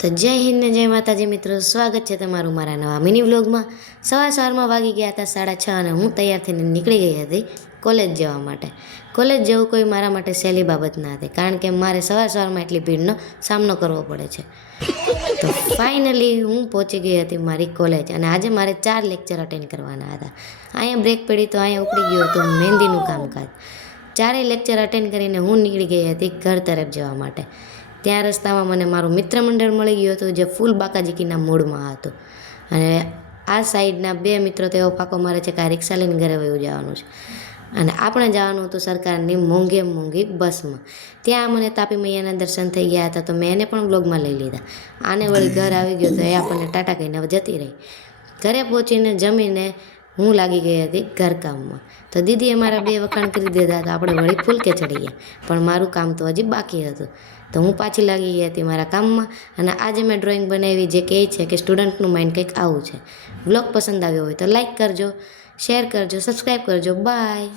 તો જય હિન્દ ને જય માતાજી મિત્રો, સ્વાગત છે તમારું મારા નવા મિની વ્લોગમાં। સવારમાં વાગી ગયા હતા 6:30 અને હું તૈયાર થઈને નીકળી ગઈ હતી કોલેજ જવા માટે। કોલેજ જવું કોઈ મારા માટે સહેલી બાબત ના હતી, કારણ કે મારે સવારમાં એટલી ભીડનો સામનો કરવો પડે છે। તો ફાઇનલી હું પહોંચી ગઈ હતી મારી કોલેજ, અને આજે મારે 4 લેક્ચર અટેન્ડ કરવાના હતા। અહીંયા બ્રેક પડી તો અહીંયા ઉપડી ગયું હતું મહેંદીનું કામકાજ। 4 લેક્ચર અટેન્ડ કરીને હું નીકળી ગઈ હતી ઘર તરફ જવા માટે। ત્યાં રસ્તામાં મને મારું મિત્ર મંડળ મળી ગયું હતું, જે ફૂલ બાકાજીકીના મૂડમાં હતું। અને આ સાઈડના 2 મિત્રો તો એવો ફાંકો મારે છે કે આ રિક્ષા લઈને ઘરે વયું જવાનું છે, અને આપણે જવાનું હતું સરકારની મોંઘી બસમાં। ત્યાં મને તાપી મૈયાના દર્શન થઈ ગયા હતા, તો મેં એને પણ વ્લોગમાં લઈ લીધા। આને વળી ઘર આવી ગયો તો એ આપણને ટાટા કહીને જતી રહી। ઘરે પહોંચીને જમીને હું લાગી ગઈ હતી ઘરકામમાં। તો દીદીએ મારા 2 વખાણ કરી દીધા, તો આપણે વળી ફૂલકે ચડી ગયા, પણ મારું કામ તો હજી બાકી હતું। તો હું પાછી લાગી ગઈ હતી મારા કામમાં, અને આજે મેં ડ્રોઈંગ બનાવી જે કહે છે કે સ્ટુડન્ટનું માઇન્ડ કંઈક આવું છે। વ્લોગ પસંદ આવ્યો હોય તો લાઈક કરજો, શેર કરજો, સબસ્ક્રાઈબ કરજો। બાય।